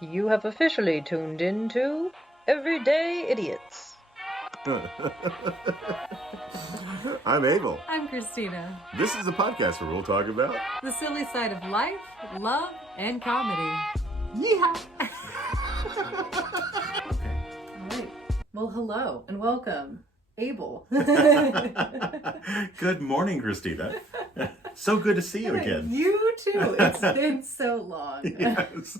You have officially tuned into Everyday Idiots. I'm Abel. I'm Christina. This is a podcast where we'll talk about the silly side of life, love, and comedy. Yeehaw! All right. Well, hello and welcome, Abel. Good morning, Christina. So good to see you again. You too. It's been so long. Yes.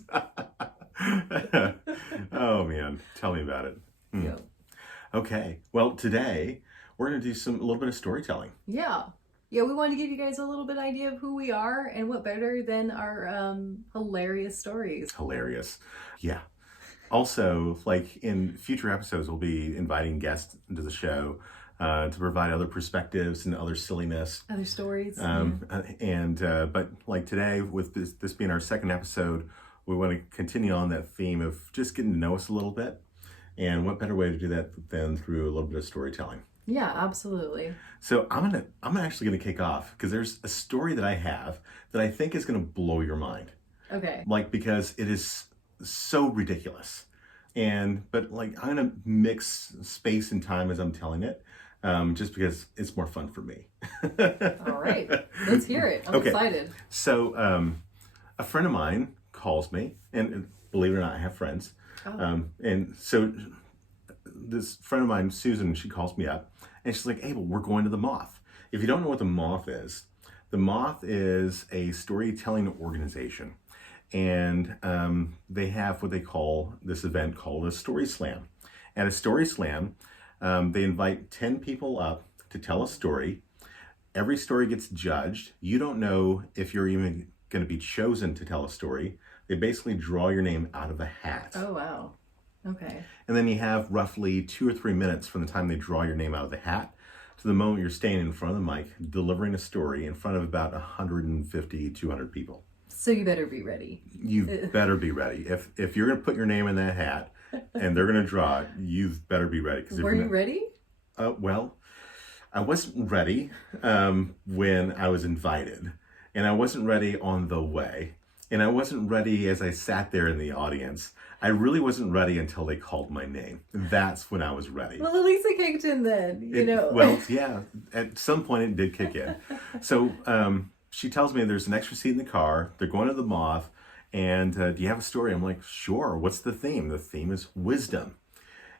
Oh man, tell me about it. Yeah. Okay. Well, today we're going to do a little bit of storytelling. Yeah, we wanted to give you guys a little bit idea of who we are, and what better than our hilarious stories. Hilarious. Yeah. Also, like in future episodes, we'll be inviting guests into the show to provide other perspectives and other silliness. Other stories. But like today, with this being our second episode, we want to continue on that theme of just getting to know us a little bit. And what better way to do that than through a little bit of storytelling? Yeah, absolutely. So I'm actually gonna kick off because there's a story that I have that I think is gonna blow your mind. Okay. Like, because it is so ridiculous, but like I'm gonna mix space and time as I'm telling it, just because it's more fun for me. All right, let's hear it. I'm excited. So a friend of mine calls me, and believe it or not, I have friends. Oh. And so this friend of mine, Susan, she calls me up and she's like, Abel, we're going to the Moth. If you don't know what the Moth is a storytelling organization. And they have what they call this event called a Story Slam. At a Story Slam, they invite 10 people up to tell a story. Every story gets judged. You don't know if you're even going to be chosen to tell a story. They basically draw your name out of a hat. Oh, wow. Okay. And then you have roughly 2 or 3 minutes from the time they draw your name out of the hat to the moment you're standing in front of the mic, delivering a story in front of about 150, 200 people. So you better be ready. You better be ready. If you're going to put your name in that hat and they're going to draw it, you better be ready. Were you ready? Well, I wasn't ready when I was invited. And I wasn't ready on the way. And I wasn't ready as I sat there in the audience. I really wasn't ready until they called my name. That's when I was ready. Well, at least it kicked in then, you know. Well, yeah, at some point it did kick in. So she tells me there's an extra seat in the car. They're going to the Moth. And do you have a story? I'm like, sure. What's the theme? The theme is wisdom.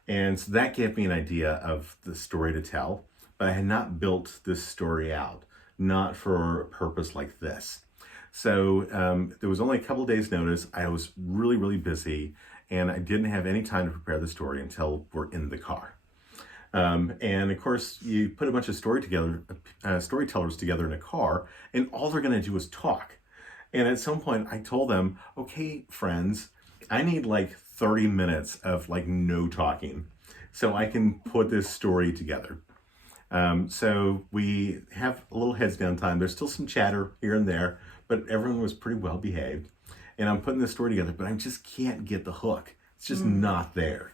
And so that gave me an idea of the story to tell. But I had not built this story out, not for a purpose like this. So there was only a couple of days notice. I was really, really busy, and I didn't have any time to prepare the story until we're in the car. And of course, you put a bunch of storytellers together in a car, and all they're going to do is talk. And at some point, I told them, okay, friends, I need like 30 minutes of like no talking so I can put this story together. So we have a little heads down time. There's still some chatter here and there, but everyone was pretty well behaved. And I'm putting this story together, but I just can't get the hook. It's just not there.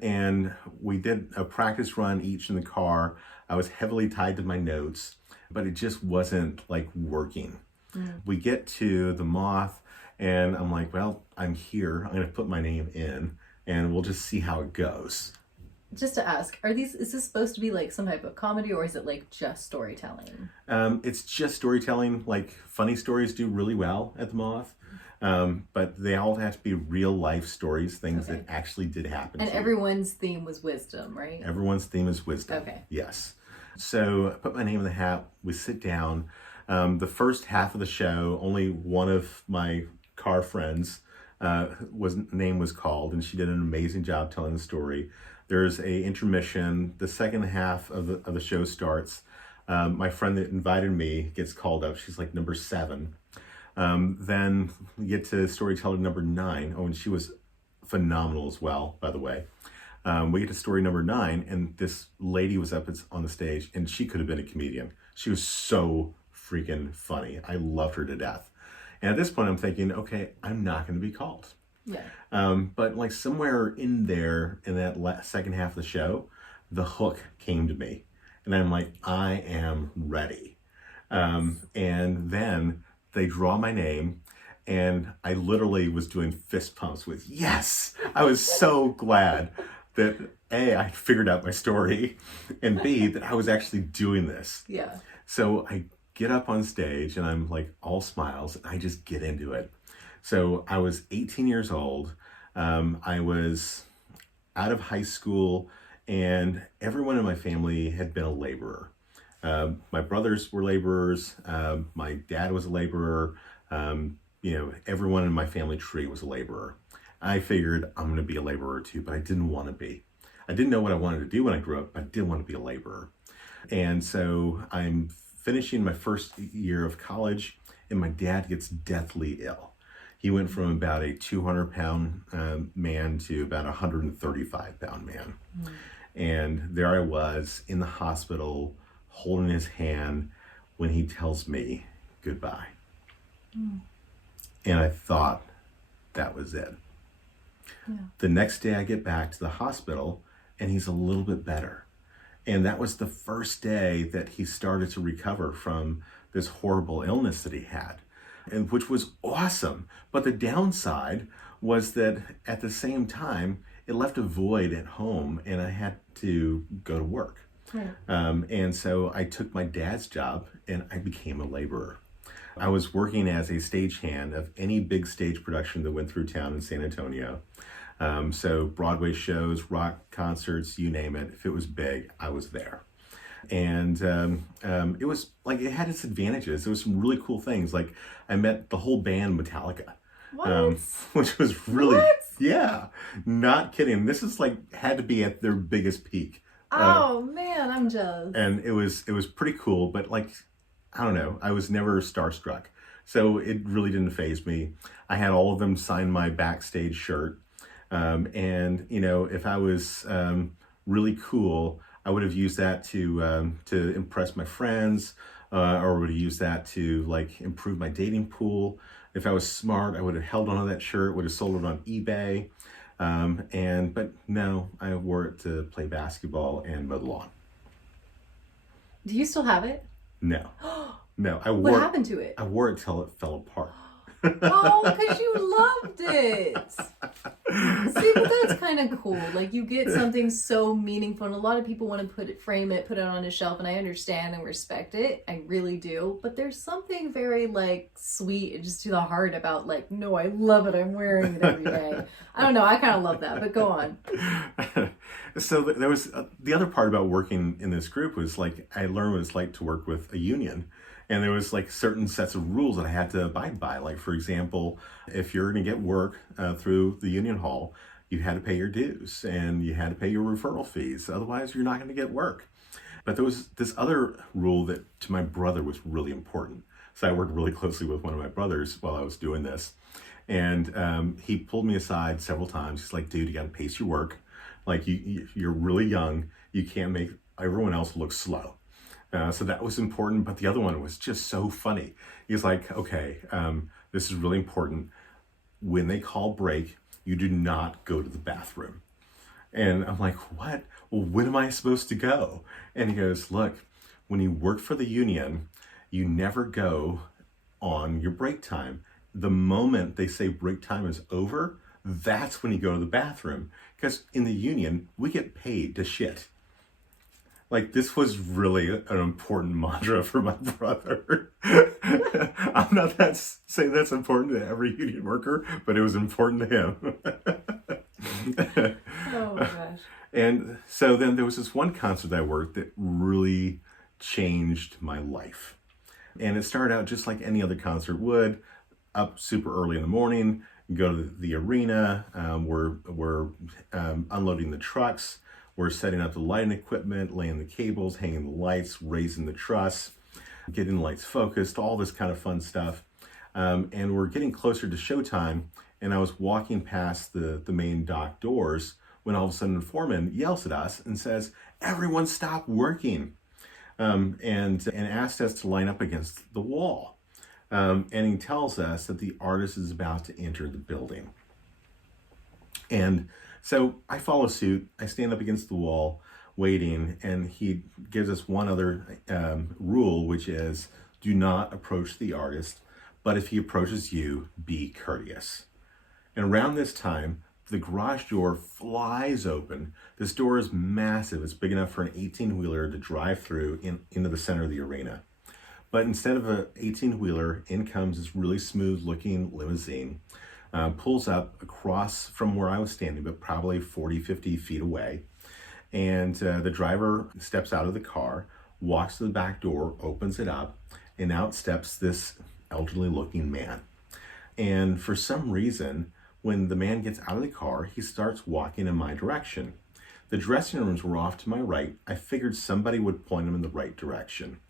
And we did a practice run each in the car. I was heavily tied to my notes, but it just wasn't like working. We get to the Moth and I'm like, well, I'm here. I'm going to put my name in and we'll just see how it goes. Just to ask, is this supposed to be like some type of comedy, or is it like just storytelling? It's just storytelling. Like, funny stories do really well at the Moth, but they all have to be real life stories, things that actually did happen. And everyone's theme was wisdom, right? Everyone's theme is wisdom. Okay. Yes. So I put my name in the hat. We sit down. The first half of the show, only one of my car friends name was called, and she did an amazing job telling the story. There's a intermission. The second half of the show starts. My friend that invited me gets called up. She's like number 7. Then we get to storyteller number 9. Oh, and she was phenomenal as well, by the way. We get to story number 9, and this lady was up on the stage, and she could have been a comedian. She was so freaking funny. I loved her to death. And at this point, I'm thinking, okay, I'm not going to be called. Yeah. But like somewhere in there, in that second half of the show, the hook came to me. And I'm like, I am ready. And then they draw my name. And I literally was doing fist pumps with, yes! I was so glad that A, I figured out my story, and B, that I was actually doing this. Yeah. So I get up on stage and I'm like all smiles and I just get into it. So I was 18 years old. I was out of high school and everyone in my family had been a laborer. My brothers were laborers. My dad was a laborer. Everyone in my family tree was a laborer. I figured I'm going to be a laborer too, but I didn't want to be. I didn't know what I wanted to do when I grew up, but I did want to be a laborer. And so I'm finishing my first year of college, and my dad gets deathly ill. He went from about a 200-pound man to about a 135-pound man. Mm. And there I was in the hospital holding his hand when he tells me goodbye. Mm. And I thought that was it. Yeah. The next day I get back to the hospital and he's a little bit better. And that was the first day that he started to recover from this horrible illness that he had, and which was awesome. But the downside was that at the same time, it left a void at home and I had to go to work. Right. And so I took my dad's job and I became a laborer. I was working as a stagehand of any big stage production that went through town in San Antonio. So Broadway shows, rock concerts, you name it. If it was big, I was there. And it was like, it had its advantages. There was some really cool things. Like I met the whole band Metallica. What? Which was really, what? Yeah, not kidding. This is like, had to be at their biggest peak. Oh man, I'm jealous. And it was pretty cool, but like, I don't know, I was never starstruck. So it really didn't faze me. I had all of them sign my backstage shirt. And if I was really cool, I would have used that to impress my friends, or would have used that to like improve my dating pool. If I was smart, I would have held onto that shirt, would have sold it on eBay. But no, I wore it to play basketball and mow the lawn. Do you still have it? No. No, What happened to it? I wore it till it fell apart. Oh, because you loved it. See, but that's kind of cool. Like you get something so meaningful, and a lot of people want to frame it, put it on a shelf, and I understand and respect it. I really do. But there's something very like sweet and just to the heart about like, no, I love it. I'm wearing it every day. I don't know. I kind of love that. But go on. So there was the other part about working in this group was like I learned what it's like to work with a union. And there was like certain sets of rules that I had to abide by. Like, for example, if you're going to get work through the union hall, you had to pay your dues and you had to pay your referral fees. Otherwise, you're not going to get work. But there was this other rule that to my brother was really important. So I worked really closely with one of my brothers while I was doing this. And he pulled me aside several times. He's like, dude, you got to pace your work. Like, you're really young. You can't make everyone else look slow. So that was important, but the other one was just so funny. He's like, okay, this is really important. When they call break, you do not go to the bathroom. And I'm like, what? Well, when am I supposed to go? And he goes, look, when you work for the union, you never go on your break time. The moment they say break time is over, that's when you go to the bathroom. Because in the union, we get paid to shit. Like, this was really an important mantra for my brother. I'm not saying that's important to every union worker, but it was important to him. Oh my gosh. And so then there was this one concert I worked that really changed my life. And it started out just like any other concert would, up super early in the morning, go to the arena, we're unloading the trucks, we're setting up the lighting equipment, laying the cables, hanging the lights, raising the truss, getting the lights focused, all this kind of fun stuff. And we're getting closer to showtime, and I was walking past the main dock doors when all of a sudden the foreman yells at us and says, everyone stop working, and asked us to line up against the wall. And he tells us that the artist is about to enter the building. And so I follow suit. I stand up against the wall waiting, and he gives us one other rule, which is do not approach the artist, but if he approaches you, be courteous. And around this time, the garage door flies open. This door is massive. It's big enough for an 18-wheeler to drive through into the center of the arena. But instead of an 18-wheeler, in comes this really smooth-looking limousine, pulls up across from where I was standing, but probably 40, 50 feet away. And the driver steps out of the car, walks to the back door, opens it up, and out steps this elderly-looking man. And for some reason, when the man gets out of the car, he starts walking in my direction. The dressing rooms were off to my right. I figured somebody would point him in the right direction.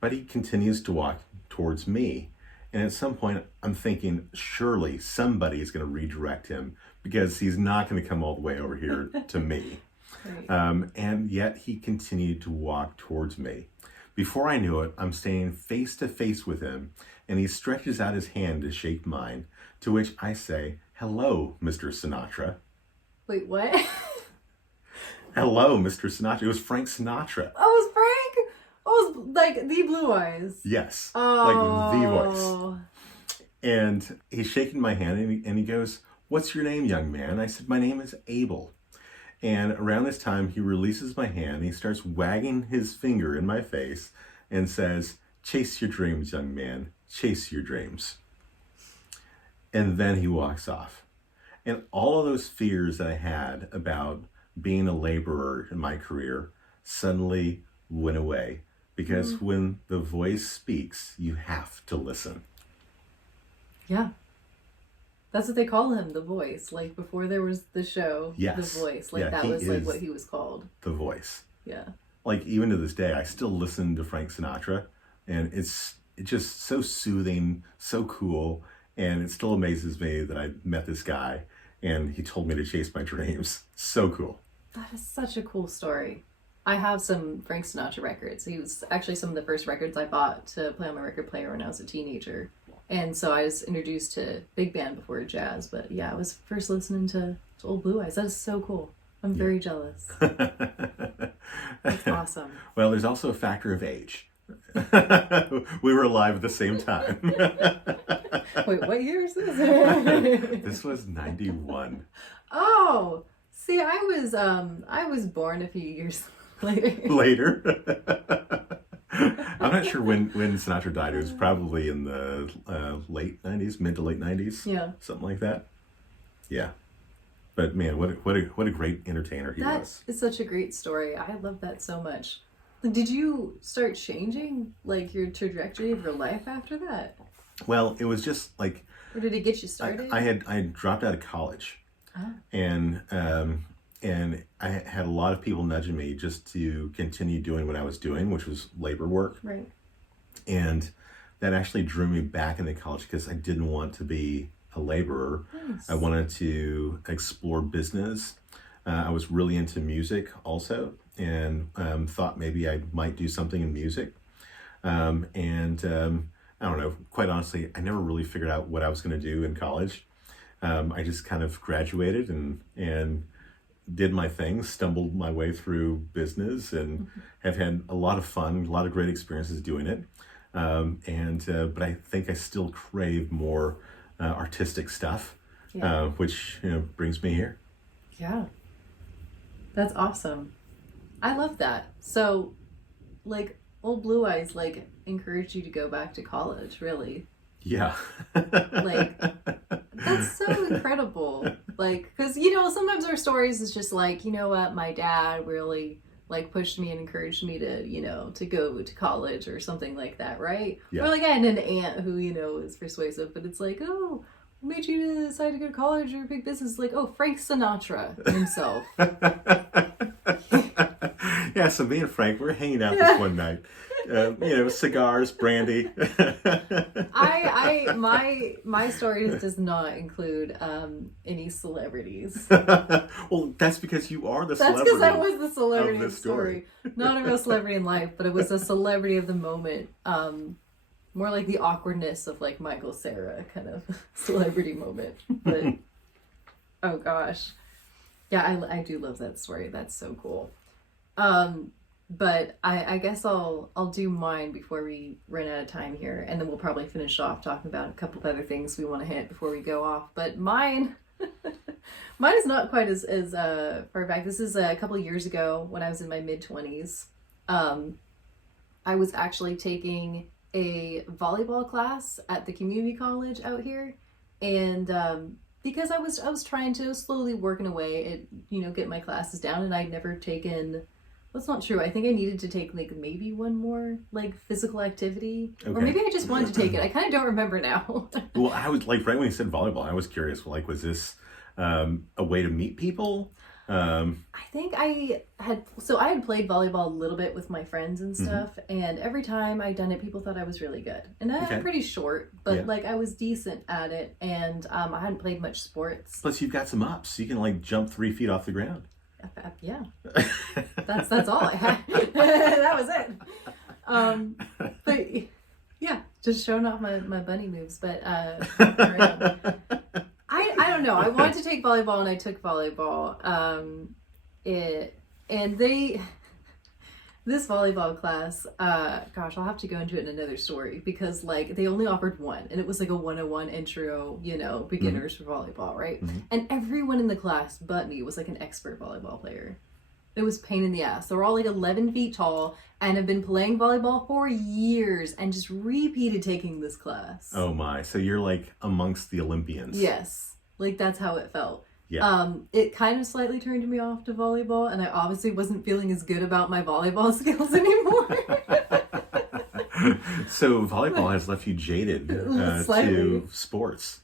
But he continues to walk towards me. And at some point, I'm thinking, surely somebody is going to redirect him because he's not going to come all the way over here to me. Right. And yet he continued to walk towards me. Before I knew it, I'm standing face to face with him, and he stretches out his hand to shake mine, to which I say, "Hello, Mr. Sinatra." Wait, what? Hello, Mr. Sinatra. It was Frank Sinatra. Oh, it was Frank? Oh, it was like the Blue Eyes. Yes, oh. Like the voice. And he's shaking my hand, and he goes, "What's your name, young man?" I said, "My name is Abel." And around this time, he releases my hand, and he starts wagging his finger in my face and says, "Chase your dreams, young man. Chase your dreams." And then he walks off. And all of those fears that I had about being a laborer in my career suddenly went away. Because when the voice speaks, you have to listen. Yeah. That's what they call him, the voice. Like before there was the show, yes. The voice. Like that was like what he was called. The voice. Yeah. Like even to this day, I still listen to Frank Sinatra, and it's just so soothing, so cool, and it still amazes me that I met this guy and he told me to chase my dreams. So cool. That is such a cool story. I have some Frank Sinatra records. He was actually some of the first records I bought to play on my record player when I was a teenager. And so I was introduced to big band before jazz. But yeah, I was first listening to Old Blue Eyes. That is so cool. I'm very jealous. That's awesome. Well, there's also a factor of age. We were alive at the same time. Wait, what year is this? This was 91. Oh, see, I was born a few years later. I'm not sure when Sinatra died. It was probably in the late 90s, mid to late 90s. Yeah. Something like that. Yeah. But man, what a great entertainer he was. That is such a great story. I love that so much. Did you start changing like your trajectory of your life after that? Well, it was just like, or did it get you started? I had dropped out of college, and I had a lot of people nudging me just to continue doing what I was doing, which was labor work. Right. And that actually drew me back into college because I didn't want to be a laborer. Nice. I wanted to explore business. I was really into music also, and thought maybe I might do something in music. I don't know, quite honestly, I never really figured out what I was going to do in college. I just kind of graduated and did my thing, stumbled my way through business, and have had a lot of fun, a lot of great experiences doing it. But I think I still crave more artistic stuff, which brings me here. Yeah. That's awesome. I love that. So, like, Old Blue Eyes, like, encouraged you to go back to college, really. Yeah. Like, that's so incredible. Like, because, sometimes our stories is just like, you know what, my dad really, like, pushed me and encouraged me to, to go to college or something like that, right? Yeah. Or, like, I had an aunt who, is persuasive, but it's like, oh, what made you decide to go to college or big business? Like, oh, Frank Sinatra himself. Yeah, so me and Frank, we're hanging out this one night. Cigars, brandy. My story does not include any celebrities. Well, that's because you are the celebrity. That's because I was the celebrity of of the story. Not a real celebrity in life, but it was a celebrity of the moment. More like the awkwardness of like Michael Cera kind of celebrity moment. But oh gosh. Yeah, I do love that story. That's so cool. But I guess I'll do mine before we run out of time here, and then we'll probably finish off talking about a couple of other things we want to hit before we go off. But mine is not quite as far back. This is a couple of years ago when I was in my mid-20s. I was actually taking a volleyball class at the community college out here, and because I was trying to slowly working away at get my classes down, and I'd never taken. That's not true. I think I needed to take like maybe one more like physical activity, or maybe I just wanted to take it. I kind of don't remember now. Well, I was like right when you said volleyball, I was curious. Like, was this a way to meet people? I think I had played volleyball a little bit with my friends and stuff, and every time I'd done it, people thought I was really good. And I'm pretty short, but like I was decent at it, and I hadn't played much sports. Plus, you've got some ups. You can like jump 3 feet off the ground. Yeah, that's all I had. That was it. But yeah, just showing off my bunny moves. But I don't know. I wanted to take volleyball, and I took volleyball. This volleyball class, gosh, I'll have to go into it in another story, because like they only offered one, and it was like a 101 intro, beginners for volleyball, right? And everyone in the class but me was like an expert volleyball player. It was a pain in the ass. They're all like 11 feet tall and have been playing volleyball for years and just repeated taking this class. Oh my. So you're like amongst the Olympians. Yes. Like that's how it felt. Yeah. It kind of slightly turned me off to volleyball, and I obviously wasn't feeling as good about my volleyball skills anymore. So volleyball has left you jaded to sports.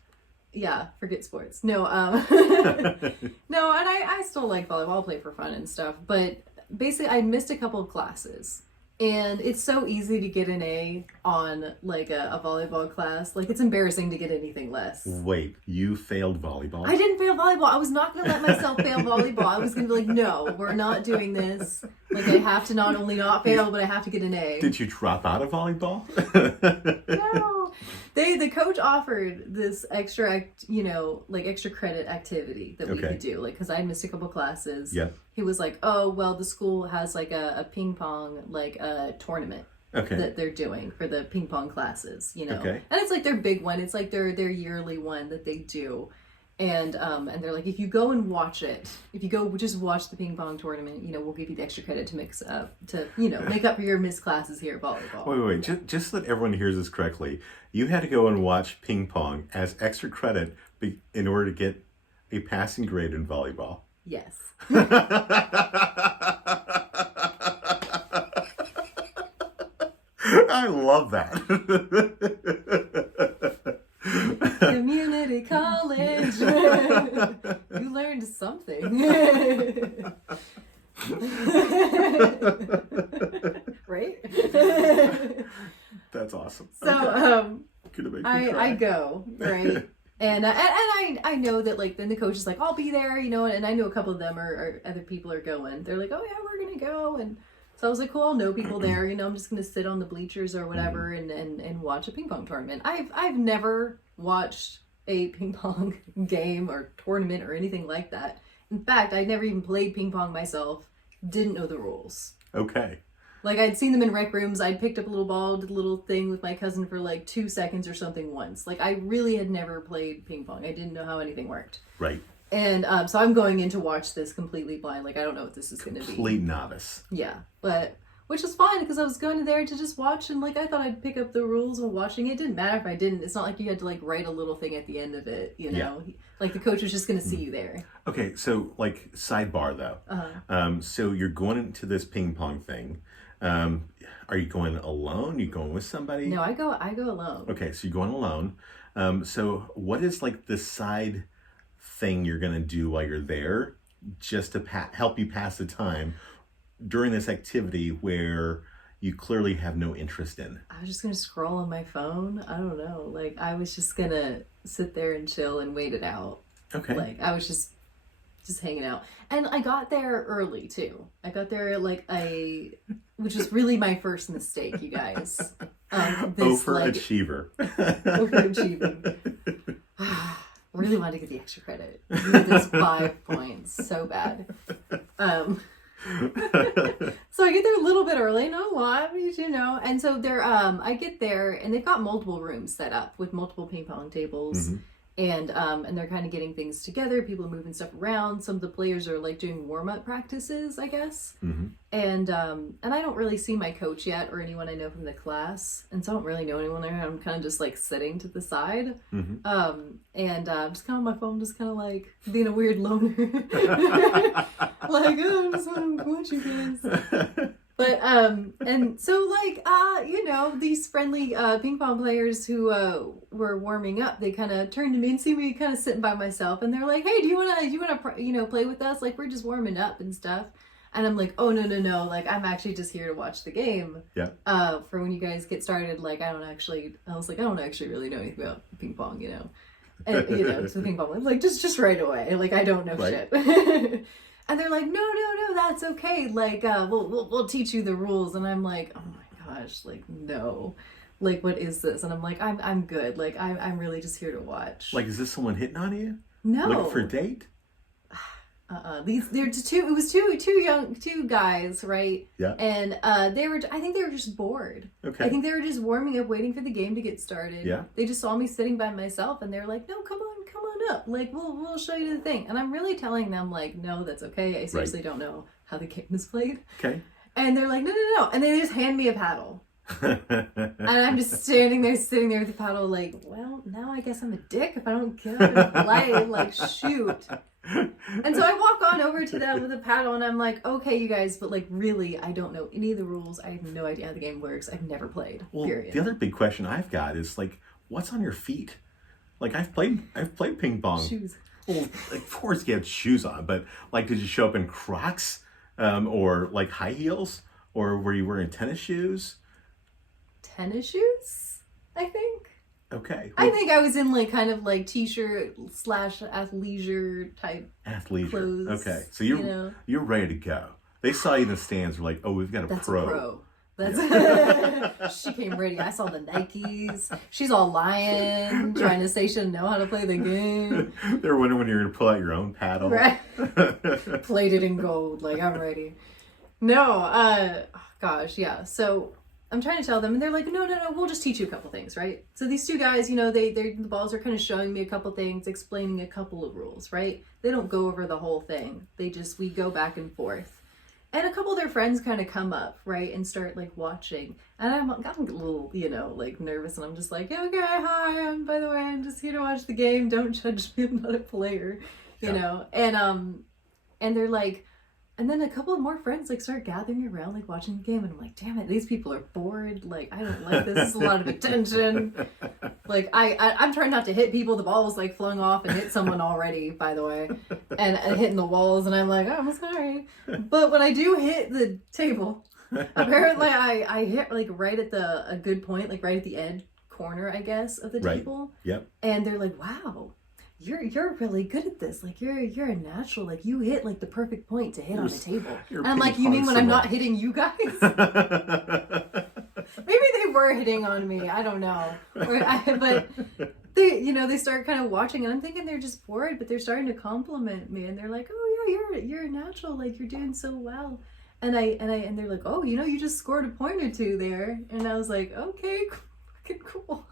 Yeah, forget sports. No, no, and I still like volleyball. I'll play for fun and stuff, but basically I missed a couple of classes. And it's so easy to get an A on like a volleyball class. Like it's embarrassing to get anything less. Wait, you failed volleyball? I didn't fail volleyball. I was not going to let myself fail volleyball. I was going to be like, no, we're not doing this. Like I have to not only not fail, but I have to get an A. Did you drop out of volleyball? No. The coach offered this extra, extra credit activity that we could do. Like, because I missed a couple classes. Yeah. He was like, oh, well, the school has like a ping pong, like a tournament that they're doing for the ping pong classes, Okay. And it's like their big one. It's like their yearly one that they do. And they're like, if you go and watch it, if you go just watch the ping pong tournament, we'll give you the extra credit to mix up, to, make up for your missed classes here at volleyball. Wait. Just so that everyone hears this correctly. You had to go and watch ping pong as extra credit in order to get a passing grade in volleyball. Yes. I love that. Community college. You learned something. Right? That's awesome. So I go, right? And I know that like then the coach is like, I'll be there, and I know a couple of them are other people are going. They're like, oh yeah, we're gonna go. And so I was like, cool, I'll know people there, I'm just gonna sit on the bleachers or whatever and watch a ping pong tournament. I've never watched a ping pong game or tournament or anything like that. In fact, I never even played ping pong myself, didn't know the rules. Okay. Like I'd seen them in rec rooms, I'd picked up a little ball, did a little thing with my cousin for like 2 seconds or something once. Like I really had never played ping pong. I didn't know how anything worked. Right. And so I'm going in to watch this completely blind. Like I don't know what this is going to be. Complete novice. Yeah, but which is fine because I was going there to just watch, and like I thought I'd pick up the rules while watching. It didn't matter if I didn't. It's not like you had to like write a little thing at the end of it, Yeah. Like the coach was just going to see you there. Okay, so like sidebar though. So you're going into this ping pong thing. Are you going alone? Are you going with somebody? No, I go alone. Okay, so you're going alone. So what is like the side thing you're going to do while you're there just to help you pass the time during this activity where you clearly have no interest in? I was just going to scroll on my phone. I don't know. Like I was just going to sit there and chill and wait it out. Okay. Like I was just hanging out. And I got there early too. I got there which was really my first mistake, you guys. Overachiever. Overachieving. Really wanted to get the extra credit. This 5 points so bad. So I get there a little bit early, not a lot, you know. And so they're I get there and they've got multiple rooms set up with multiple ping pong tables. Mm-hmm. And they're kind of getting things together. People are moving stuff around. Some of the players are like doing warm-up practices, I guess. Mm-hmm. And I don't really see my coach yet or anyone I know from the class, and so I don't really know anyone there. I'm kind of just like sitting to the side, Mm-hmm. and just kind of on my phone, just kind of like being a weird loner, like oh, I just want to watch you guys. But and so like you know, these friendly ping pong players who were warming up, they kind of turned to me and see me kind of sitting by myself, and they're like, "Hey, do you wanna you know, play with us? Like we're just warming up and stuff." And I'm like, "Oh no, like I'm actually just here to watch the game. Yeah. For when you guys get started, like I don't actually really know anything about ping pong, you know, and you know, it's the ping pong, like just right away, like I don't know shit." And they're like, no, that's okay. Like, we'll teach you the rules. And I'm like, oh my gosh, like, no. Like, what is this? And I'm like, I'm good. Like, I'm really just here to watch. Like, is this someone hitting on you? No. Looking for a date? They're just two. It was two guys, right? Yeah. And I think they were just bored. Okay. I think they were just warming up, waiting for the game to get started. Yeah. They just saw me sitting by myself, and they're like, "No, come on up. Like, we'll show you the thing." And I'm really telling them, like, "No, that's okay. I seriously don't know how the game is played." Okay. And they're like, "No," and they just hand me a paddle. And I'm just sitting there with the paddle, like, well, now I guess I'm a dick if I don't get up and play. Like, shoot. And so I walk on over to them with a paddle, and I'm like, "Okay, you guys, but like, really, I don't know any of the rules. I have no idea how the game works. I've never played." Well, period. the other big question I've got is like, what's on your feet? Like, I've played ping pong. Shoes. Well, of course you have shoes on, but like, did you show up in Crocs, or like high heels, or were you wearing tennis shoes? Tennis shoes, I think. Okay. I think I was in like kind of like t-shirt / athleisure type Athleisure. clothes. Okay, so you're ready to go. They saw you in the stands. Were like, oh, we've got a That's pro. a pro. That's she came ready. I saw the Nikes. She's all lying, trying to say she didn't know how to play the game. They're wondering when you're going to pull out your own paddle. Right. Plated in gold. Like, I'm ready. No, gosh, yeah. So I'm trying to tell them, and they're like, no, we'll just teach you a couple things, right? So these two guys, you know, the balls are kind of showing me a couple things, explaining a couple of rules, right? They don't go over the whole thing. We go back and forth. And a couple of their friends kind of come up, right, and start like watching. And I'm a little, you know, like nervous, and I'm just like, okay, hi, by the way, I'm just here to watch the game. Don't judge me, I'm not a player, you know. And they're like, and then a couple of more friends like start gathering around, like watching the game, and I'm like, damn it, these people are bored. Like, I don't like this. This is a lot of attention. Like, I'm trying not to hit people. The ball was like flung off and hit someone already, by the way, and hitting the walls. And I'm like, oh, I'm sorry. But when I do hit the table, apparently I hit like right at a good point, like right at the end corner, I guess, of the table. Yep. And they're like, wow. You're really good at this. Like you're a natural. Like you hit like the perfect point to hit on a table. And I'm like, you mean when I'm not hitting you guys? Maybe they were hitting on me. I don't know. But they, you know, they start kind of watching, and I'm thinking they're just bored, but they're starting to compliment me, and they're like, oh yeah, you're a natural. Like you're doing so well. And they're like, oh, you know, you just scored a point or two there. And I was like, okay, cool.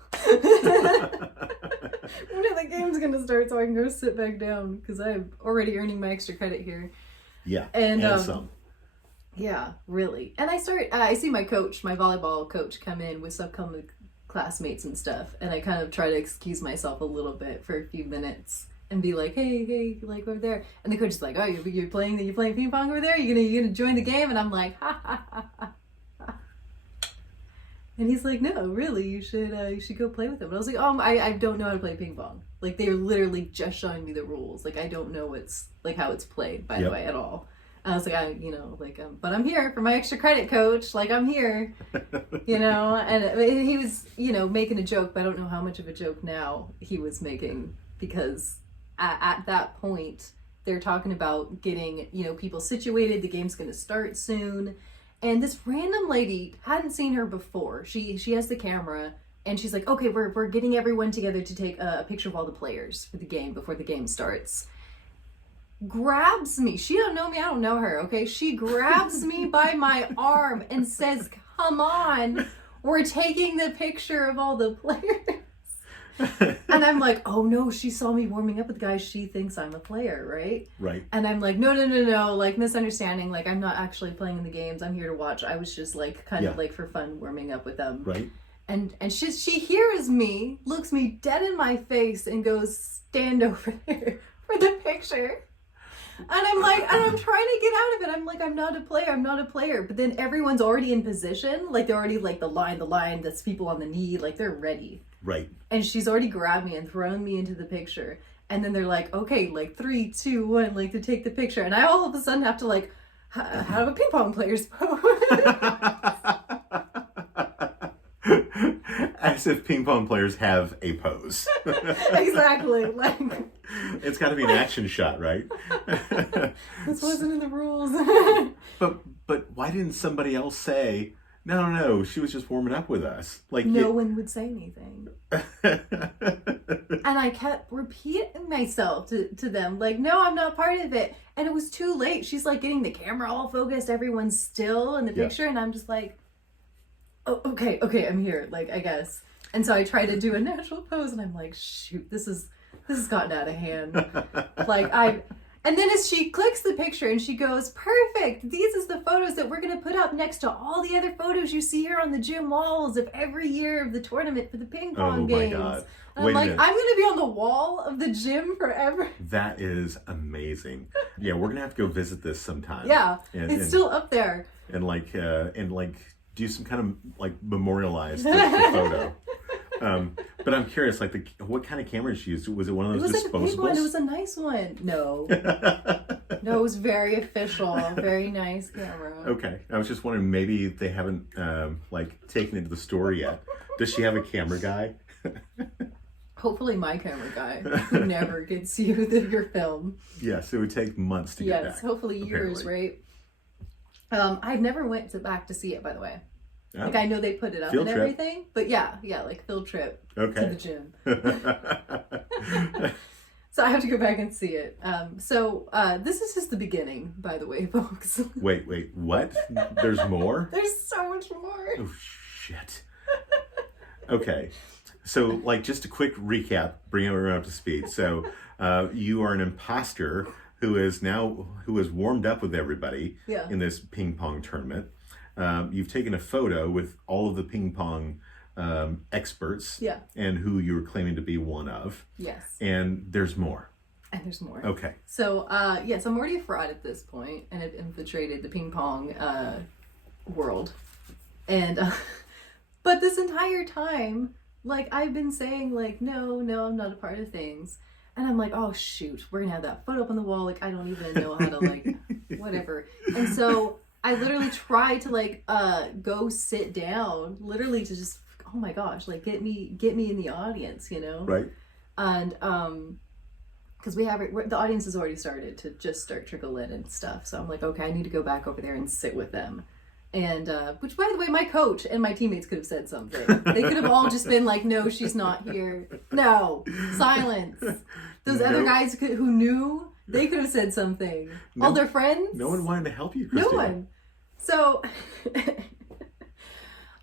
When are the game's gonna start so I can go sit back down, because I'm already earning my extra credit here. Yeah, and some. Yeah, really. And I see my coach, my volleyball coach, come in with some classmates and stuff, and I kind of try to excuse myself a little bit for a few minutes and be like, hey, like over there. And the coach is like, oh, you're playing ping pong over there? You gonna join the game? And I'm like, ha ha ha ha. And he's like, no, really, you should go play with them. And I was like, oh, I don't know how to play ping pong. Like, they're literally just showing me the rules. Like, I don't know how it's played, by the way, at all. And I was like, but I'm here for my extra credit, coach. Like, I'm here, you know. And he was, you know, making a joke, but I don't know how much of a joke now he was making, because at that point, they're talking about getting, you know, people situated. The game's going to start soon. And this random lady, hadn't seen her before. She has the camera, and she's like, okay, we're getting everyone together to take a picture of all the players for the game before the game starts. grabs me. She don't know me, I don't know her, okay? She grabs me by my arm and says, come on, we're taking the picture of all the players. And I'm like, oh no, she saw me warming up with guys. She thinks I'm a player, right? Right. And I'm like, no, like misunderstanding. Like I'm not actually playing in the games. I'm here to watch. I was just like kind of like for fun warming up with them. Right. And she hears me, looks me dead in my face and goes, stand over there for the picture. And I'm like, and I'm trying to get out of it. I'm like, I'm not a player. But then everyone's already in position. Like they're already like the line, that's people on the knee. Like they're ready. Right. And she's already grabbed me and thrown me into the picture. And then they're like, okay, like 3, 2, 1, like to take the picture. And I all of a sudden have to like, how do a ping pong player's pose? As if ping pong players have a pose. Exactly. Like it's got to be an action shot, right? This wasn't in the rules. But why didn't somebody else say, no, she was just warming up with us? Like no one would say anything. And I kept repeating myself to them, like, no, I'm not part of it. And it was too late. She's like getting the camera all focused. Everyone's still in the picture. And I'm just like, oh, okay, I'm here. Like, I guess. And so I try to do a natural pose and I'm like, shoot, this has gotten out of hand. And then as she clicks the picture and she goes, perfect, these is the photos that we're going to put up next to all the other photos you see here on the gym walls of every year of the tournament for the ping pong games. Oh my God. And I'm like, I'm going to be on the wall of the gym forever. That is amazing. Yeah, we're going to have to go visit this sometime. Yeah, it's still up there. And do some kind of like memorialize the photo. But I'm curious, like what kind of camera she used? Was it one of those disposables? It was like a big one. It was a nice one. No, no, it was very official, very nice camera. Okay, I was just wondering, maybe they haven't taken it to the store yet. Does she have a camera guy? Hopefully, my camera guy who never gets you your film. Yes, it would take months to get back. Yes, hopefully years, right? I've never went back to see it, by the way. Oh. Like I know they put it up field and trip. Everything, but yeah, like field trip to the gym. So I have to go back and see it. This is just the beginning, by the way, folks. Wait, what? There's more? There's so much more. Oh shit. Okay. So just a quick recap, bring everyone up to speed. So you are an imposter who has warmed up with everybody in this ping pong tournament. You've taken a photo with all of the ping pong experts and who you were claiming to be one of. Yes. And there's more. Okay. So, I'm already a fraud at this point and have infiltrated the ping pong world. And, but this entire time, I've been saying, no, I'm not a part of things. And I'm like, oh, shoot, we're going to have that photo up on the wall. I don't even know how to, whatever. And so I literally tried to, go sit down, literally to just, oh my gosh, get me in the audience, Right. And, because the audience has already started to just start trickle in and stuff. So I'm like, okay, I need to go back over there and sit with them. And, which by the way, my coach and my teammates could have said something. They could have all just been like, no, she's not here. No, silence. Those other guys who knew, they could have said something. All their friends. No one wanted to help you, Christina. No one. So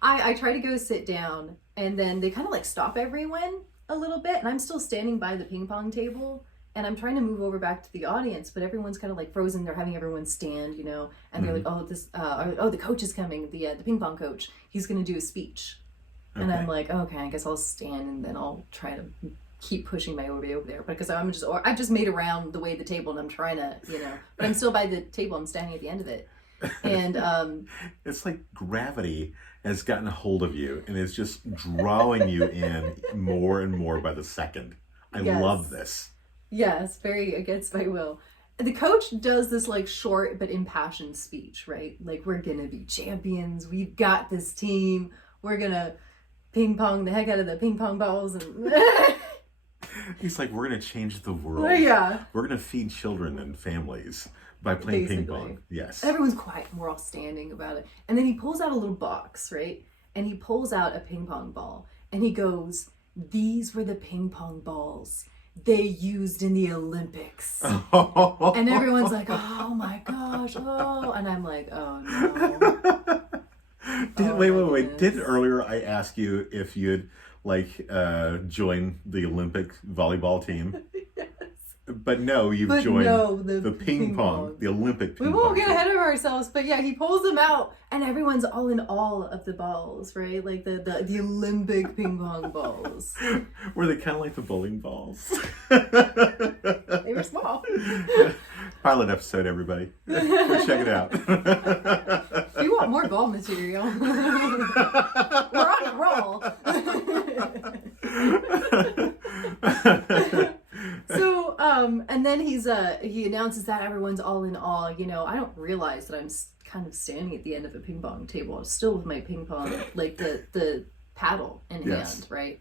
I try to go sit down and then they kind of stop everyone a little bit. And I'm still standing by the ping pong table. And I'm trying to move over back to the audience, but everyone's kind of frozen. They're having everyone stand, and they're like, oh, the coach is coming, the ping pong coach. He's going to do a speech. Okay. And I'm like, okay, I guess I'll stand and then I'll try to keep pushing my way over there. Because I just made around the way the table and I'm trying to, but I'm still by the table. I'm standing at the end of it. And it's like gravity has gotten a hold of you and is just drawing you in more and more by the second. I love this. Yes, very against my will. The coach does this short but impassioned speech, right? We're gonna be champions. We've got this team. We're gonna ping pong the heck out of the ping pong balls, and he's like, we're gonna change the world. Yeah, we're gonna feed children and families by playing ping pong. Yes. Everyone's quiet and we're all standing about it. And then he pulls out a little box, right? And he pulls out a ping pong ball and he goes, "These were the ping pong balls they used in the Olympics. And everyone's like, oh my gosh, oh. And I'm like, oh no. Wait. Didn't earlier I ask you if you'd join the Olympic volleyball team? But no, you've joined the ping pong, the Olympic ping pong. We won't get team. ahead of ourselves, but yeah, he pulls them out, and everyone's all in awe of the balls, right? Like the Olympic ping pong balls. Were they kind of like the bowling balls? They were small. Pilot episode, everybody. Go check it out. If you want more ball material, we're on a roll. So, and then he announces that everyone's all in awe. You know, I don't realize that I'm kind of standing at the end of a ping pong table, still with my ping pong, like the paddle in hand, right?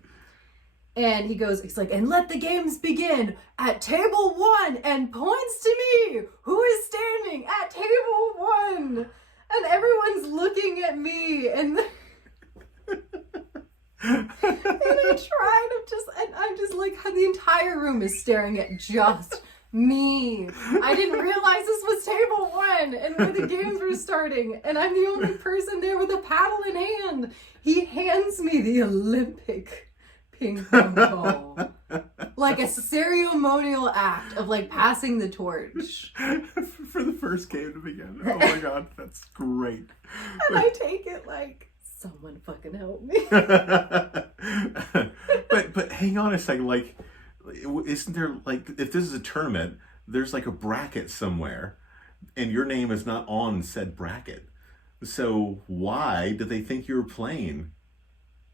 And he goes, it's like, and let the games begin at table 1, and points to me, who is standing at table 1. And everyone's looking at me, and and I'm just like, the entire room is staring at just me. I didn't realize this was table 1 and where the games were starting, and I'm the only person there with a paddle in hand. He hands me the Olympic ping pong ball, like a ceremonial act of like passing the torch for the first game to begin. Oh my god, that's great. And I take it like, someone fucking help me. but hang on a second, like, isn't there, like, if this is a tournament, there's like a bracket somewhere, and your name is not on said bracket. So why did they think you were playing?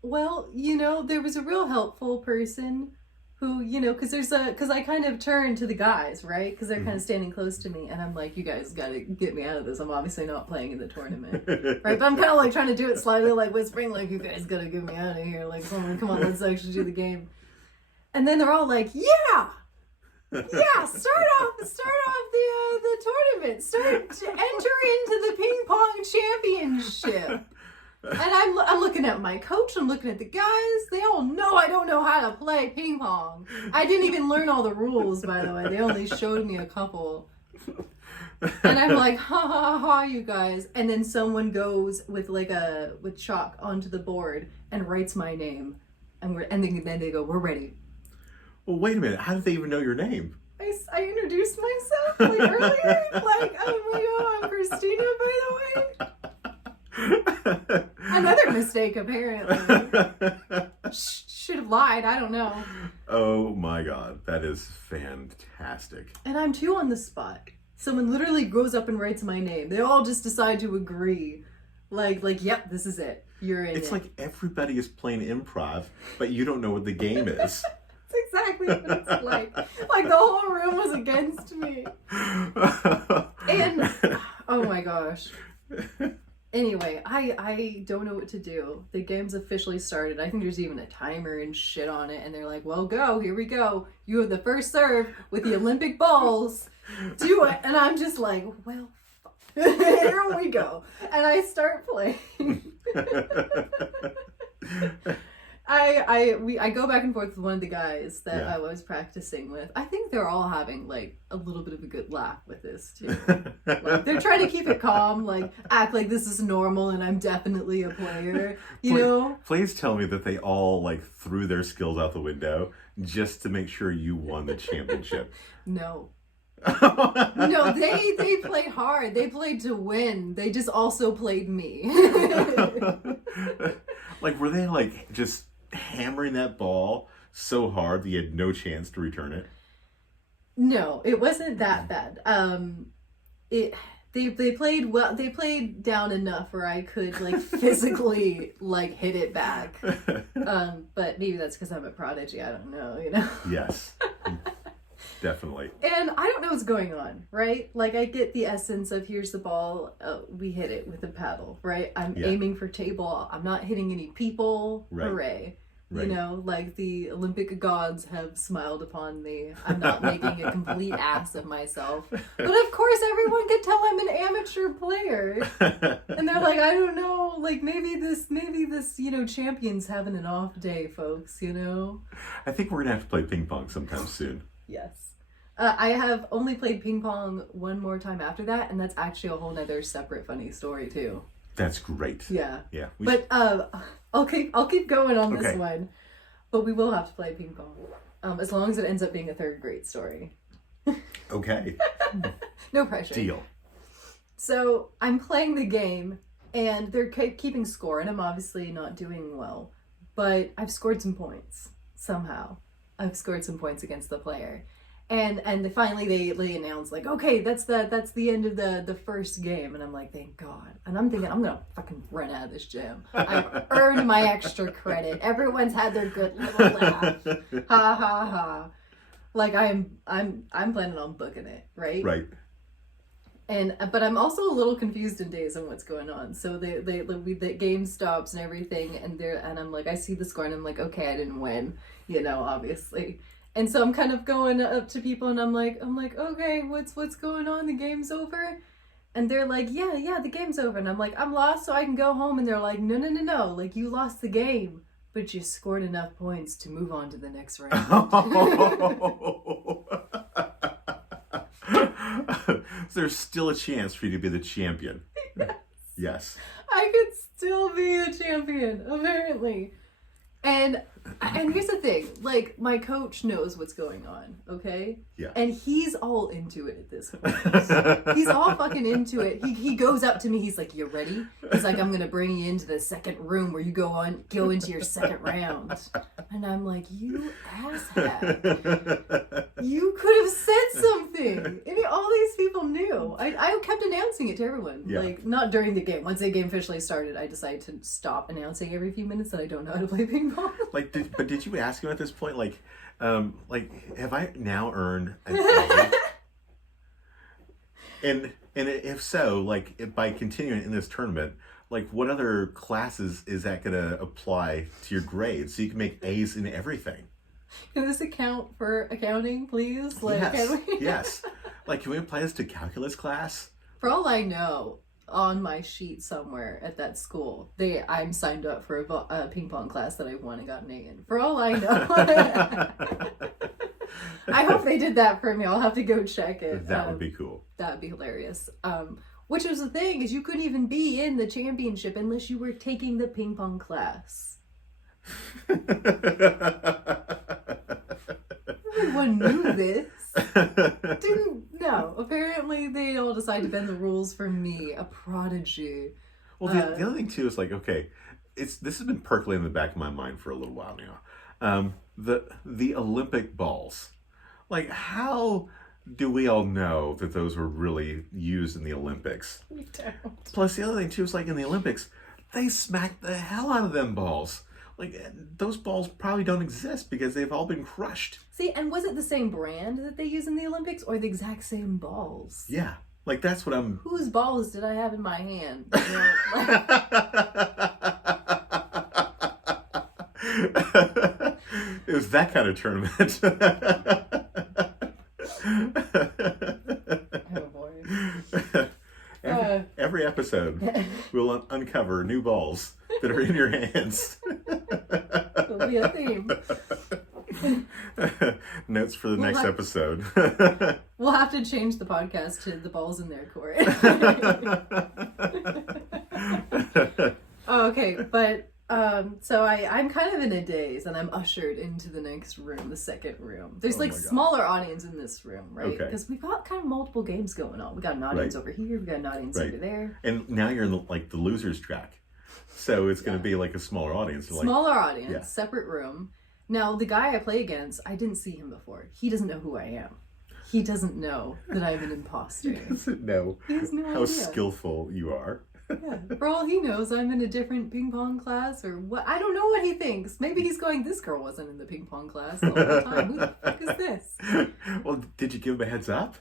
Well, you know, there was a real helpful person who, you know, because I kind of turned to the guys, right? Because they're kind of standing close to me, and I'm like, you guys got to get me out of this. I'm obviously not playing in the tournament, right? But I'm kind of like trying to do it slightly, like whispering, like, you guys got to get me out of here. Like, come on, let's actually do the game. And then they're all like, yeah, start off the tournament. Enter into the ping pong championship. And I'm looking at my coach, I'm looking at the guys, they all know I don't know how to play ping pong. I didn't even learn all the rules, by the way. They only showed me a couple. And I'm like, ha ha ha, you guys. And then someone goes with chalk onto the board and writes my name. And then they go, we're ready. Well, wait a minute, how did they even know your name? I introduced myself like earlier. Like, oh my god, I'm Christina, by the way. Another mistake, apparently. Should have lied. I don't know. Oh my god, that is fantastic. And I'm too on the spot. Someone literally goes up and writes my name. They all just decide to agree. Like, yep, this is it. You're in. It's like everybody is playing improv, but you don't know what the game is. That's exactly what it's like. Like, the whole room was against me. And, oh my gosh. Anyway, I don't know what to do. The game's officially started. I think there's even a timer and shit on it. And they're like, well, go. Here we go. You have the first serve with the Olympic balls. Do it. And I'm just like, well, here we go. And I start playing. I go back and forth with one of the guys that I was practicing with. I think they're all having like a little bit of a good laugh with this too. Like, they're trying to keep it calm, like act like this is normal and I'm definitely a player, you know? Please tell me that they all like threw their skills out the window just to make sure you won the championship. No. No, they played hard. They played to win. They just also played me. Like, were they like just hammering that ball so hard that you had no chance to return it? No, it wasn't that bad. They played well. They played down enough where I could like physically like hit it back. But maybe that's because I'm a prodigy. I don't know. You know. Yes. Definitely. And I don't know what's going on, right? Like, I get the essence of here's the ball, we hit it with a paddle, right? I'm aiming for table. I'm not hitting any people. Right. Hooray. Right. You know, like the Olympic gods have smiled upon me. I'm not making a complete ass of myself. But of course, everyone can tell I'm an amateur player. And they're like, I don't know, like maybe this, champion's having an off day, folks, I think we're going to have to play ping pong sometime soon. Yes. I have only played ping pong one more time after that, and that's actually a whole nother separate funny story, too. That's great. Yeah. Yeah. But I'll keep going on this Okay. one. But we will have to play ping pong. As long as it ends up being a third grade story. Okay. No pressure. Deal. So I'm playing the game, and they're keeping score, and I'm obviously not doing well. But I've scored some points, somehow. I've scored some points against the player. And finally they announce, like, okay, that's the end of the first game. And I'm like, thank God. And I'm thinking, I'm gonna fucking run out of this gym. I've earned my extra credit. Everyone's had their good little laugh. Ha ha ha. Like I'm planning on booking it, right? Right. But I'm also a little confused in days on what's going on. So the game stops and everything, and I'm like, I see the score and I'm like, okay, I didn't win, obviously. And so I'm kind of going up to people and I'm like, okay, what's going on? The game's over? And they're like, yeah, the game's over. And I'm like, I'm lost, so I can go home. And they're like, no, like you lost the game, but you scored enough points to move on to the next round. There's still a chance for you to be the champion. Yes. I could still be a champion, apparently. And here's the thing, like, my coach knows what's going on, okay? Yeah. And he's all into it at this point. He's all fucking into it. He goes up to me, he's like, you ready? He's like, I'm gonna bring you into the second room where you go into your second round. And I'm like, you asshat. You could have said something. And all these people knew. I kept announcing it to everyone. Yeah. Like, not during the game. Once the game officially started, I decided to stop announcing every few minutes that I don't know how to play ping pong. Like, did you ask him at this point, like, have I now earned an A? and if so, like, by continuing in this tournament, like, what other classes is that going to apply to your grades so you can make A's in everything? Can this account for accounting, please? Like, Yes. Yes. Like, can we apply this to calculus class? For all I know, on my sheet somewhere at that school, I'm signed up for a ping pong class that I won and got an A in. For all I know. I hope they did that for me. I'll have to go check it. That would be cool. That would be hilarious. Which was the thing, is you couldn't even be in the championship unless you were taking the ping pong class. Everyone knew this. Didn't know. Apparently they all decided to bend the rules for me, a prodigy. Well, the other thing too is, like, okay, this has been percolating in the back of my mind for a little while now. The Olympic balls, like, how do we all know that those were really used in the Olympics? We don't. Plus, the other thing too is, like, in the Olympics, they smacked the hell out of them balls. Like, those balls probably don't exist because they've all been crushed. See, and was it the same brand that they use in the Olympics, or the exact same balls? Yeah, like, that's what I'm. Whose balls did I have in my hand? It was that kind of tournament. Oh boy. Every episode, we'll uncover new balls that are in your hands. It'll be a theme. Notes for the next episode. We'll have to change the podcast to the balls in their court. Okay, but so I'm kind of in a daze, and I'm ushered into the next room, the second room. There's like smaller audience in this room, right? Okay. Because we've got kind of multiple games going on. We got an audience over here, we got an audience over there. And now you're in the losers track, so it's going to be like a smaller audience. Smaller audience, separate room. Now the guy I play against, I didn't see him before. He doesn't know who I am. He doesn't know that I'm an imposter. He doesn't know how skillful you are. Yeah. For all he knows, I'm in a different ping pong class or what. I don't know what he thinks. Maybe he's going, this girl wasn't in the ping pong class the whole time. Who the fuck is this? Well, did you give him a heads up?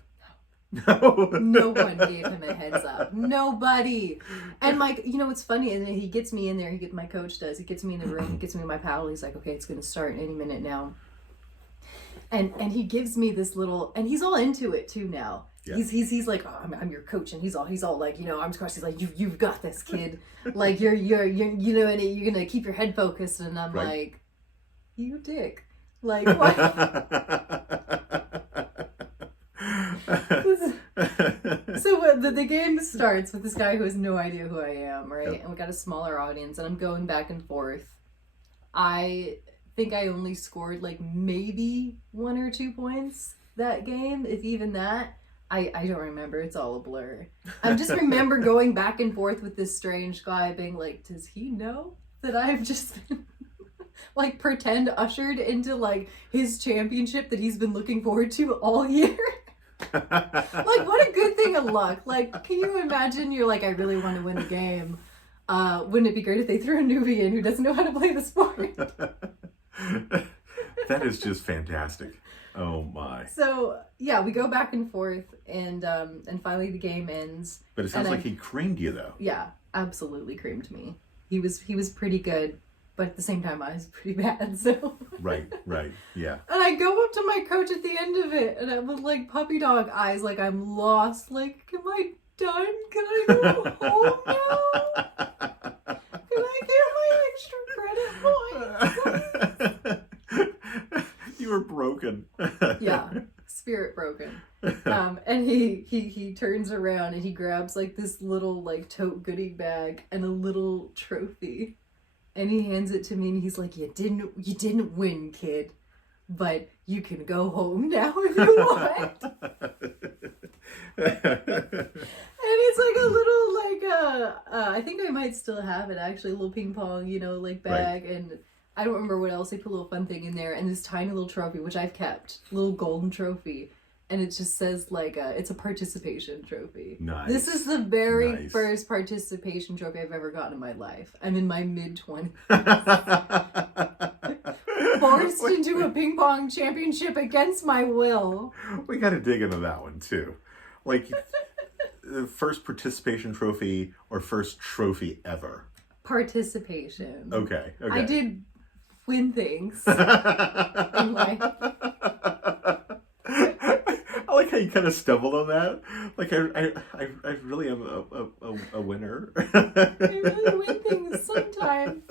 No. No one gave him a heads up. Nobody. And Mike, you know what's funny? And he gets me in there. My coach does. He gets me in the room. He gets me in my paddle. He's like, okay, it's going to start any minute now. And he gives me this little, and he's all into it too now. Yeah. He's like, oh, I'm your coach, and he's all like, you know, arms crossed. He's like, you've got this, kid. Like you're you know, and you're gonna keep your head focused. And I'm like, you dick. Like what? So the game starts with this guy who has no idea who I am, right? Yep. And we got a smaller audience, and I'm going back and forth. I think I only scored like maybe 1 or 2 points that game, if even that. I don't remember. It's all a blur. I just remember going back and forth with this strange guy being like, does he know that I've just been like pretend ushered into like his championship that he's been looking forward to all year? Like, what a good thing of luck. Like, can you imagine you're like, I really want to win the game. Wouldn't it be great if they threw a newbie in who doesn't know how to play the sport? That is just fantastic. Oh my. So yeah, we go back and forth, and finally the game ends. But it sounds like he creamed you though. Yeah, absolutely creamed me. He was pretty good, but at the same time I was pretty bad, so. Right, yeah. And I go up to my coach at the end of it, and I'm with like puppy dog eyes, like I'm lost, like, am I done? Can I go home now? Can I get my extra credit points? You were broken. Yeah, spirit broken. And he turns around and he grabs like this little like tote goodie bag and a little trophy, and he hands it to me and he's like, you didn't win, kid, but you can go home now if you want. And it's like a little like I think I might still have it actually, a little ping pong, you know, like bag. Right. And I don't remember what else. They put a little fun thing in there, and this tiny little trophy, which I've kept, little golden trophy, and it just says like it's a participation trophy. Nice. This is the very first participation trophy I've ever gotten in my life. I'm in my mid-20s. Forced into a ping pong championship against my will. We got to dig into that one too. Like the first participation trophy or first trophy ever. Participation. Okay. I did win things in life. I like how you kind of stumbled on that. Like I really am a winner. I really win things sometimes.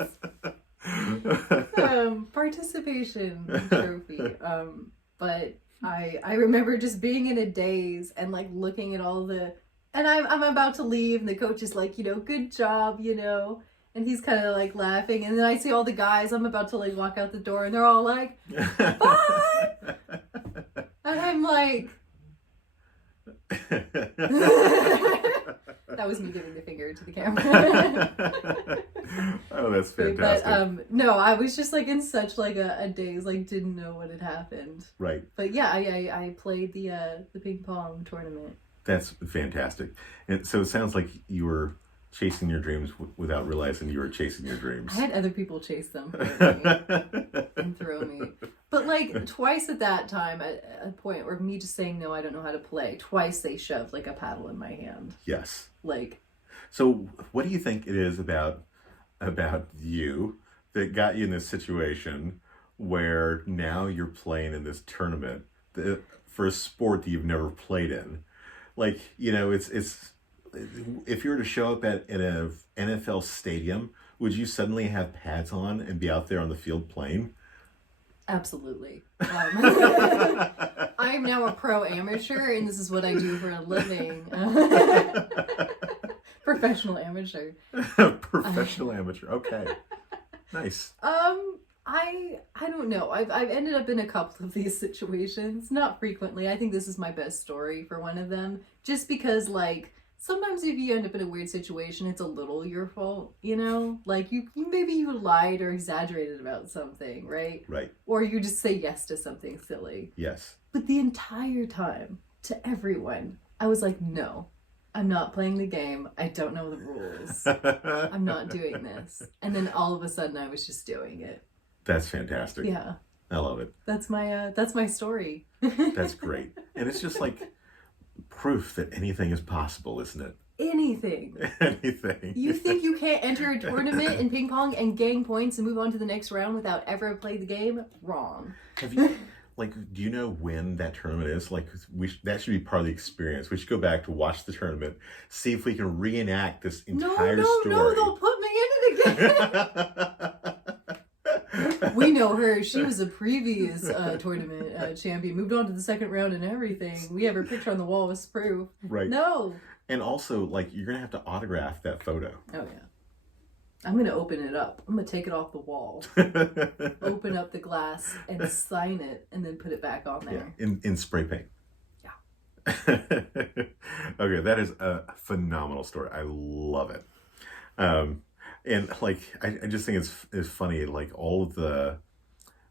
Participation trophy. But I remember just being in a daze and like looking at all the, and I'm about to leave and the coach is like, you know, good job, you know. And he's kind of like laughing, and then I see all the guys. I'm about to like walk out the door, and they're all like, "Bye!" And I'm like, that was me giving the finger to the camera. Oh, that's fantastic. But no, I was just like in such like a daze, like didn't know what had happened. Right. But yeah, I played the ping pong tournament. That's fantastic. And so it sounds like you were chasing your dreams without realizing you were chasing your dreams. I had other people chase them for me and throw me. But like twice at that time, at a point where me just saying, no, I don't know how to play, twice they shoved like a paddle in my hand. Yes. Like. So what do you think it is about you that got you in this situation where now you're playing in this tournament for a sport that you've never played in? Like, you know, it's if you were to show up at an NFL stadium, would you suddenly have pads on and be out there on the field playing? Absolutely. I'm now a pro amateur, and this is what I do for a living. Professional amateur. Professional amateur. Okay. Nice. I don't know. I've ended up in a couple of these situations. Not frequently. I think this is my best story for one of them. Just because, like, sometimes if you end up in a weird situation, it's a little your fault, you know? Like, you maybe you lied or exaggerated about something, right? Right. Or you just say yes to something silly. Yes. But the entire time, to everyone, I was like, no, I'm not playing the game. I don't know the rules. I'm not doing this. And then all of a sudden, I was just doing it. That's fantastic. Yeah. I love it. That's my story. That's great. And it's just like, Proof that anything is possible, isn't it? Anything. Anything. You think you can't enter a tournament in ping pong and gain points and move on to the next round without ever playing the game? Wrong. Have you, do you know when that tournament is? Like, that should be part of the experience. We should go back to watch the tournament, see if we can reenact this entire story. No, they'll put me in it again. We know her. She was a previous tournament champion. Moved on to the second round and everything. We have her picture on the wall as proof. Right. No. And also, you're going to have to autograph that photo. Oh, yeah. I'm going to open it up. I'm going to take it off the wall. Open up the glass and sign it and then put it back on there. Yeah, in spray paint. Yeah. Okay, that is a phenomenal story. I love it. And I just think it's funny, all of the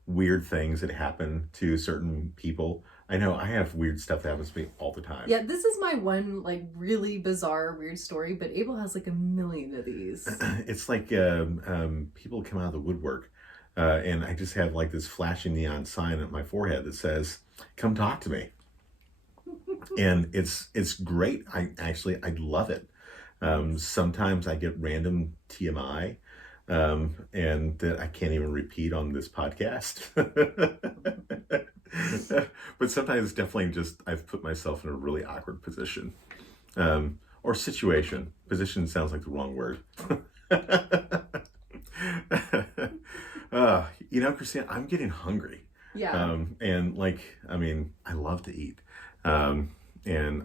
weird things that happen to certain people. I know I have weird stuff that happens to me all the time. Yeah, this is my one really bizarre weird story, but Abel has a million of these. It's people come out of the woodwork, and I just have this flashing neon sign at my forehead that says, "Come talk to me." And it's great. I love it. Sometimes I get random TMI, and that I can't even repeat on this podcast. But sometimes it's definitely just I've put myself in a really awkward position, or situation. Position sounds like the wrong word. Christina, I'm getting hungry. Yeah. And I love to eat, and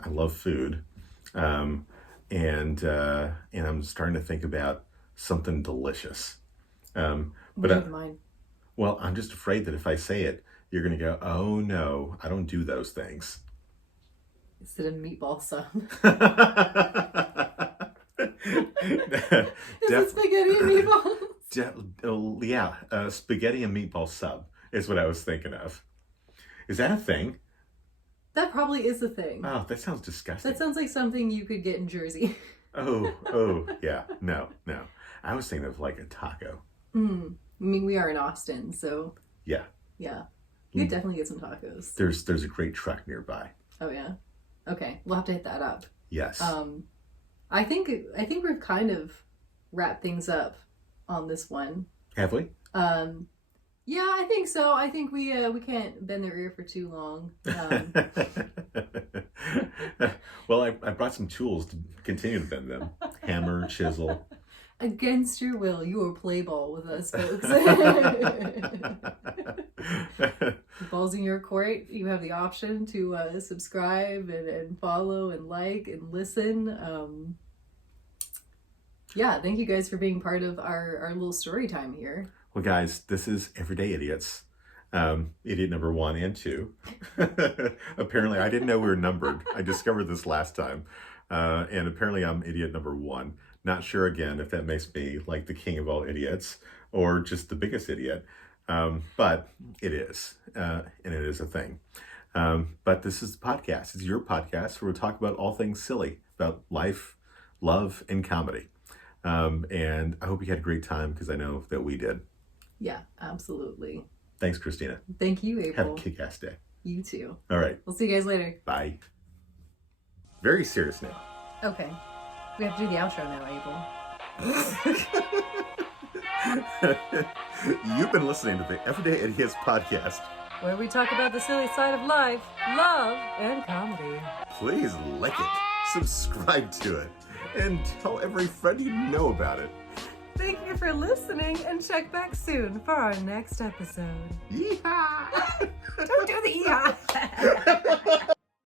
I love food, and I'm starting to think about something delicious. But mine. Well, I'm just afraid that if I say it, you're going to go, "Oh no, I don't do those things." Is it a meatball sub? Is it spaghetti and meatballs? Yeah, spaghetti and meatball sub is what I was thinking of. Is that a thing? That probably is a thing. Oh, that sounds disgusting. That sounds like something you could get in Jersey. Oh, yeah. No. I was thinking of a taco. I mean, we are in Austin, so... Yeah. Yeah. You could definitely get some tacos. There's a great truck nearby. Oh, yeah? Okay, we'll have to hit that up. Yes. I think we've kind of wrapped things up on this one. Have we? Yeah, I think so. I think we can't bend their ear for too long. Well, I brought some tools to continue to bend them. Hammer, chisel. Against your will, you will play ball with us, folks. Ball's in your court. You have the option to subscribe and follow and like and listen. Yeah, thank you guys for being part of our little story time here. Well, guys, this is Everyday Idiots. Idiot number 1 and 2. Apparently, I didn't know we were numbered. I discovered this last time. And apparently I'm idiot number 1. Not sure again if that makes me the king of all idiots or just the biggest idiot. But it is. And it is a thing. But this is the podcast. It's your podcast where we talk about all things silly, about life, love, and comedy. And I hope you had a great time because I know that we did. Yeah, absolutely. Thanks, Christina. Thank you, April. Have a kick-ass day. You too. All right. We'll see you guys later. Bye. Very serious now. Okay. We have to do the outro now, April. You've been listening to the Everyday Idiots podcast, where we talk about the silly side of life, love, and comedy. Please like it, subscribe to it, and tell every friend you know about it. Thank you for listening, and check back soon for our next episode. Yeehaw! Don't do the yeehaw!